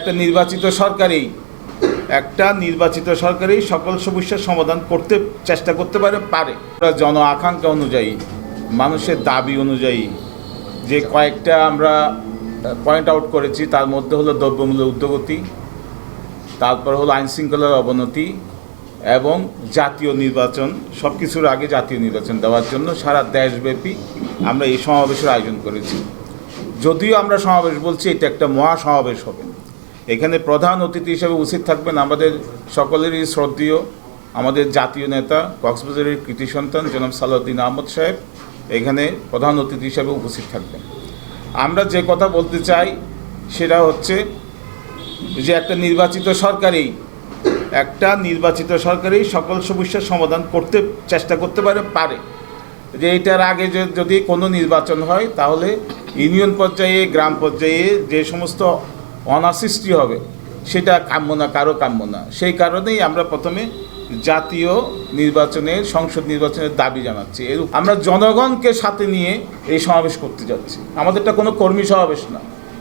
একটা নির্বাচিত সরকারই সকল সমস্যার সমাধান করতে চেষ্টা করতে পারে। জন আকাঙ্ক্ষা অনুযায়ী, মানুষের দাবি অনুযায়ী যে কয়েকটা আমরা পয়েন্ট আউট করেছি, তার মধ্যে হলো দ্রব্যমূল্যের ঊর্ধ্বগতি, তারপর হলো আইন শৃঙ্খলার অবনতি এবং জাতীয় নির্বাচন, সব কিছুর আগে জাতীয় নির্বাচন দেওয়ার জন্য সারা দেশব্যাপী আমরা এই সমাবেশের আয়োজন করেছি। যদিও আমরা সমাবেশ বলছি, এটা একটা মহাসমাবেশ হবে। এখানে প্রধান অতিথি হিসেবে উপস্থিত থাকবেন আমাদের সকলেরই শ্রদ্ধেয় আমাদের জাতীয় নেতা, কক্সবাজারের কৃতি সন্তান জনাব সালাউদ্দিন আহমদ সাহেব এখানে প্রধান অতিথি হিসেবে উপস্থিত থাকবেন। আমরা যে কথা বলতে চাই সেটা হচ্ছে যে একটা নির্বাচিত সরকারই সকল সমস্যার সমাধান করতে চেষ্টা করতে পারে। যে এটার আগে যদি কোনো নির্বাচন হয়, তাহলে ইউনিয়ন পর্যায়ে, গ্রাম পর্যায়ে যে সমস্ত অনাসৃষ্টি হবে সেটা কাম্য না, কারো কাম্য না। সেই কারণেই আমরা প্রথমে জাতীয় নির্বাচনের, সংসদ নির্বাচনের দাবি জানাচ্ছি। আমরা জনগণকে সাথে নিয়ে এই সমাবেশ করতে যাচ্ছি। আমাদেরটা কোনো কর্মী সমাবেশ না,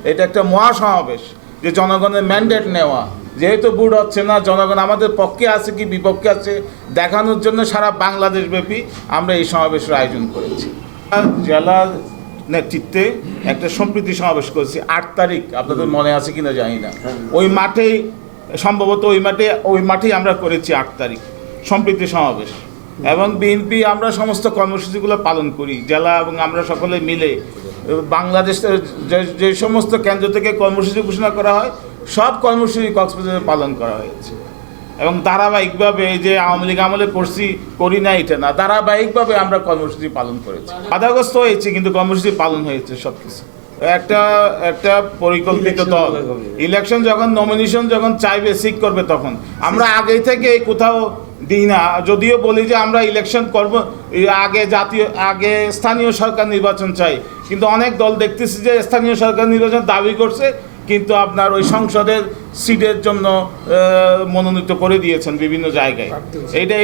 এটা একটা মহাসমাবেশ, যে জনগণের ম্যান্ডেট নেওয়া। যেহেতু বুট হচ্ছে না, জনগণ আমাদের পক্ষে আছে কি বিপক্ষে আছে দেখানোর জন্য সারা বাংলাদেশব্যাপী আমরা এই সমাবেশের আয়োজন করেছি। জেলার নেতৃত্বে একটা সম্প্রীতি সমাবেশ করেছি 8 তারিখ, আপনাদের মনে আছে কিনা জানি না। ওই মাঠেই সম্ভবত ওই মাঠেই আমরা করেছি 8 তারিখ সম্প্রীতি সমাবেশ। এবং বিএনপি আমরা সমস্ত কর্মসূচিগুলো পালন করি, জেলা এবং আমরা সকলে মিলে বাংলাদেশের যে সমস্ত কেন্দ্র থেকে কর্মসূচি ঘোষণা করা হয়, সব কর্মসূচি কক্সবাজারে পালন করা হয়েছে। এবং ধারাবাহিকভাবে, যে আওয়ামী লীগ আমলে করি না এটা না, ধারাবাহিকভাবে আমরা কর্মসূচি পালন করেছি। বাধাগ্রস্ত হয়েছে কিন্তু কর্মসূচি পালন হয়েছে সব কিছু। একটা পরিকল্পিত দল ইলেকশন যখন, নমিনেশন যখন চাইবে, সিক করবে, তখন আমরা আগেই থেকে কোথাও দিই না। যদিও বলি যে আমরা ইলেকশন করব, আগে স্থানীয় সরকার নির্বাচন চাই, কিন্তু অনেক দল দেখতেছি যে স্থানীয় সরকার নির্বাচন দাবি করছে, কিন্তু আপনার ওই সংসদের সিটের জন্য মনোনীত করে দিয়েছেন বিভিন্ন জায়গায়।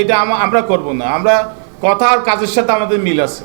এটা আমরা করব না। আমরা কথা আর কাজের সাথে আমাদের মিল আছে।